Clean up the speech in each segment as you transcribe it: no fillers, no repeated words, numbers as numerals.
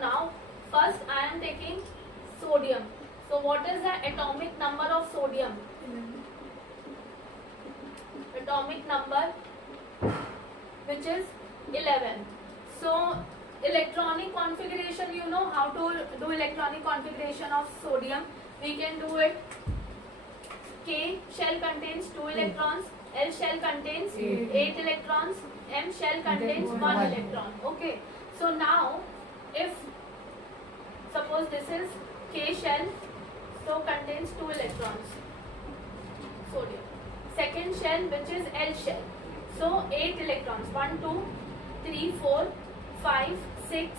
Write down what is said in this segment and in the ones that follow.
now first I am taking sodium. So what is the atomic number of sodium? Atomic number which is 11. So electronic configuration, you know how to do electronic configuration of sodium. We can do it. K shell contains 2 electrons, L shell contains 8 electrons, M shell contains 1 electron. Okay, so now if suppose this is K shell, so contains 2 electrons, sodium. Second shell which is L shell, so 8 electrons, 1 2 3 4 5 6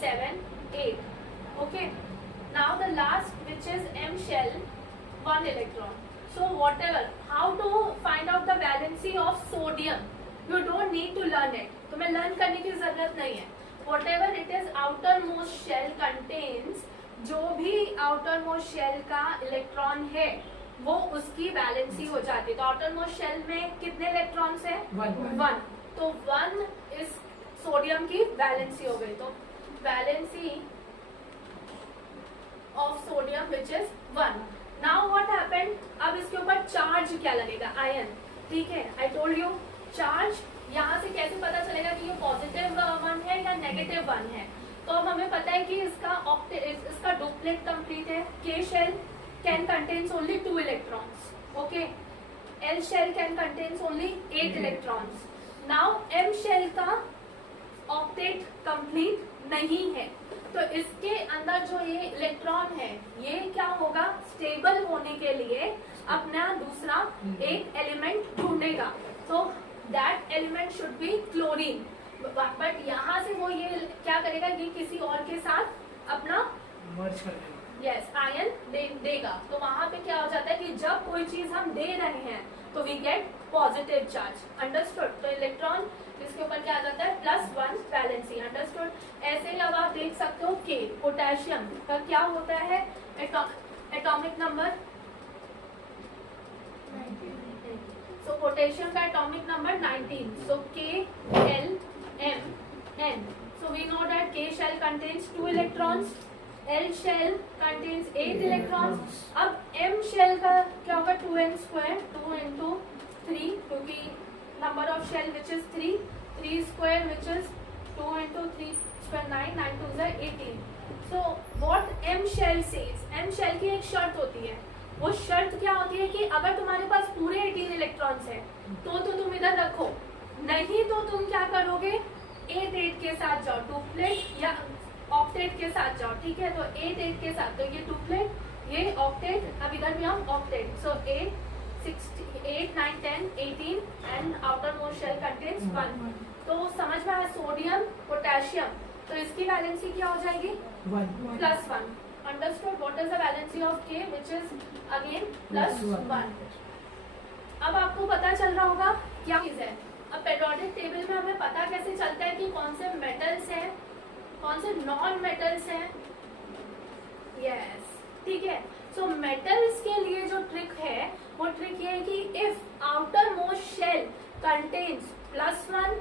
7 8. Okay, now the last which is M shell, 1 electron. So whatever, how to find out the valency of sodium, you don't need to learn it. तुम्हें learn करने की जरूरत नहीं है. Whatever it is outermost shell contains, जो भी outermost shell का electron है वो उसकी वैलेंसी हो जाती है. तो outermost shell में कितने इलेक्ट्रॉन्स है? 1. तो 1 इस सोडियम की वैलेंसी हो गई. तो valency of sodium which is 1. Now what happened, अब इसके ऊपर चार्ज क्या लगेगा? आयन. ठीक है, आई टोल्ड यू चार्ज. यहाँ से कैसे पता चलेगा कि ये पॉजिटिव 1 है या नेगेटिव 1 है? तो अब हमें पता है कि इसका डुप्लेट कंप्लीट है. K shell can contains only 2 electrons. Okay, L shell can contains only 8 electrons. Now M shell का ऑक्टेट कंप्लीट नहीं है, तो इसके अंदर जो ये इलेक्ट्रॉन है ये क्या होगा? स्टेबल होने के लिए अपना दूसरा एक एलिमेंट ढूंढेगा. तो that element should be chlorine. But यहाँ से वो ये क्या करेगा कि किसी और के साथ अपना मर्ज कर देगा. यस, आयन देगा. तो वहां पे क्या हो जाता है कि जब कोई चीज हम दे रहे हैं तो we get positive charge. Understood? तो इलेक्ट्रॉन इसके ऊपर क्या आ जाता है? +1 वैलेंसी. अंडरस्टूड? ऐसे ही अब आप देख सकते हो कि पोटेशियम का क्या होता है एटॉमिक नंबर. सो पोटेशियम का atomic number 19. So KLMN. So we know that K shell contains 2 electrons, L shell contains 8 electrons. अब M shell का क्या होगा? 2n², 2 into 3, क्योंकि number of shell which is 3 square which is 2 into 3 square 9, 9 2 is 18. So what M shell says, M shell की एक शर्त होती है. वो शर्त क्या होती है कि अगर तुम्हारे पास पूरे 18 इलेक्ट्रॉन्स है तो तुम इधर रखो, नहीं तो तुम क्या करोगे? 8 के साथ जाओ, डुप्लेट या ऑक्टेट के साथ जाओ. ठीक है, तो 8 के साथ, तो ये डुप्लेट, ये ऑक्टेट. अब इधर भी हम octet. So 8 9 10 18 and outermost shell contains 1. तो समझ में आया? सोडियम पोटेशियम, तो इसकी वैलेंसी क्या हो जाएगी? 1+1. Understood? What is the valency of के विच इज अगेन +1. अब आपको पता चल रहा होगा क्या चीज है. अब पेरियोडिक टेबल में हमें पता कैसे चलता है कि कौन से मेटल्स हैं, कौन से नॉन मेटल्स हैं. यस, ठीक है. सो मेटल्स के लिए जो ट्रिक है वो ट्रिक ये है कि if outermost shell contains +1,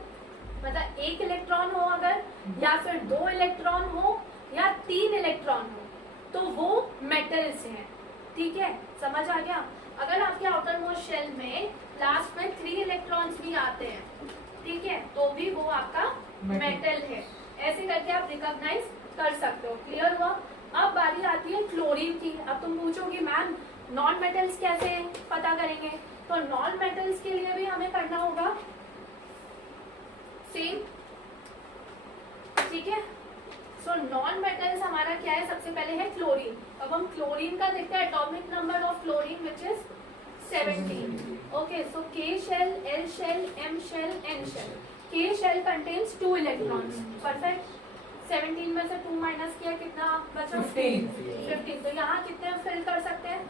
मतलब 1 इलेक्ट्रॉन हो अगर, या फिर 2 इलेक्ट्रॉन हो या 3 इलेक्ट्रॉन हो, तो वो मेटल्स हैं. ठीक है, समझ आ गया? अगर आपके आउटर मोस्ट शेल में लास्ट में 3 इलेक्ट्रॉन्स भी आते हैं, ठीक है, तो भी वो आपका मेटल है. ऐसे करके आप रिकॉग्नाइज कर सकते हो. क्लियर हुआ? अब बारी आती है क्लोरीन की. अब तुम पूछोगी मैम नॉन मेटल्स कैसे पता करेंगे? तो नॉन मेटल्स के लिए भी हमें करना होगा सेम. ठीक है, सो नॉन मेटल्स हमारा क्या है? सबसे पहले है क्लोरीन. अब हम क्लोरीन का देखते हैं. Atomic number of chlorine which is 17. Okay, so K shell, L shell, M shell, N shell. K shell contains 2 electrons. Perfect. 17 में से 2 माइनस किया, कितना बचा? 15. तो यहाँ कितने फिल कर सकते हैं?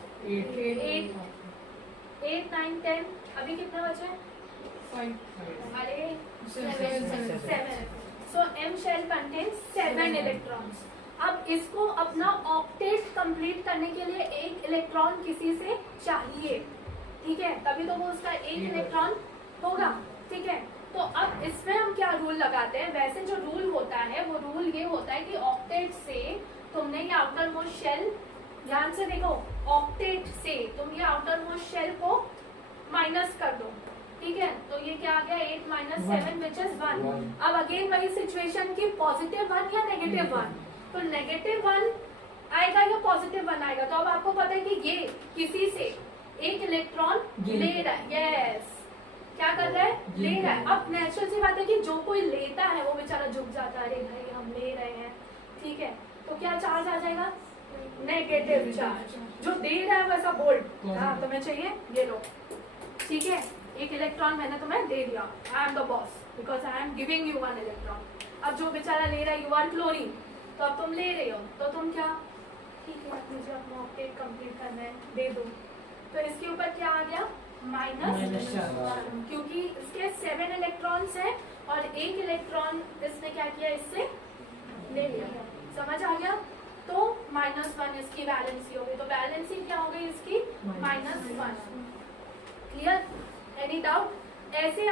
8 9 10. अभी कितने बचे? 5. अरे 7. सो M shell contains 7 electrons. अब इसको अपना ऑक्टेट कंप्लीट करने के लिए 1 इलेक्ट्रॉन किसी से चाहिए. ठीक है, तभी तो वो उसका 1 इलेक्ट्रॉन होगा. ठीक है, तो अब इसमें हम क्या रूल लगाते हैं, वैसे जो रूल होता है वो रूल ये होता है कि ऑक्टेट से तुमने ये आउटर मोस्ट शेल, ध्यान से देखो, ऑक्टेट से तुम ये आउटर मोस्ट शेल को माइनस कर दो, ठीक है, तो ये क्या आ गया 8 माइनस 7 विच इज 1। अब अगेन वही सिचुएशन की पॉजिटिव 1 या नेगेटिव 1, तो नेगेटिव 1 आएगा या पॉजिटिव 1 आएगा। तो अब आपको पता है कि ये किसी से एक इलेक्ट्रॉन ले रहा है, यस, क्या कर रहा है, ले रहा है। अब नेचुरल सी बात है कि जो कोई लेता है वो बेचारा झुक जाता है, अरे भाई हम ले रहे हैं, ठीक है, तो क्या चार्ज आ जाएगा, नेगेटिव चार्ज। जो दे रहा है वैसा बोल्ड, हाँ तुम्हें चाहिए ये लो, ठीक है, एक इलेक्ट्रॉन मैंने तुम्हें दे दिया, I am the boss because I am giving you 1 electron. अब जो बेचारा ले रहा है, यू आर क्लोरीन, तो अब तुम ले रहे हो, तो तुम क्या, ठीक है मुझे अपना ऑक्टेट कंप्लीट करना है, दे दो, तो इसके ऊपर क्या आ गया, माइनस, क्योंकि इसके 7 इलेक्ट्रॉन्स हैं और एक इलेक्ट्रॉन इसने क्या किया, इससे ले लिया, समझ आ गया। तो -1 इसकी वैलेंसी हो गई, तो वैलेंसी क्या हो गई इसकी, -1। Clear, any doubt? ऐसे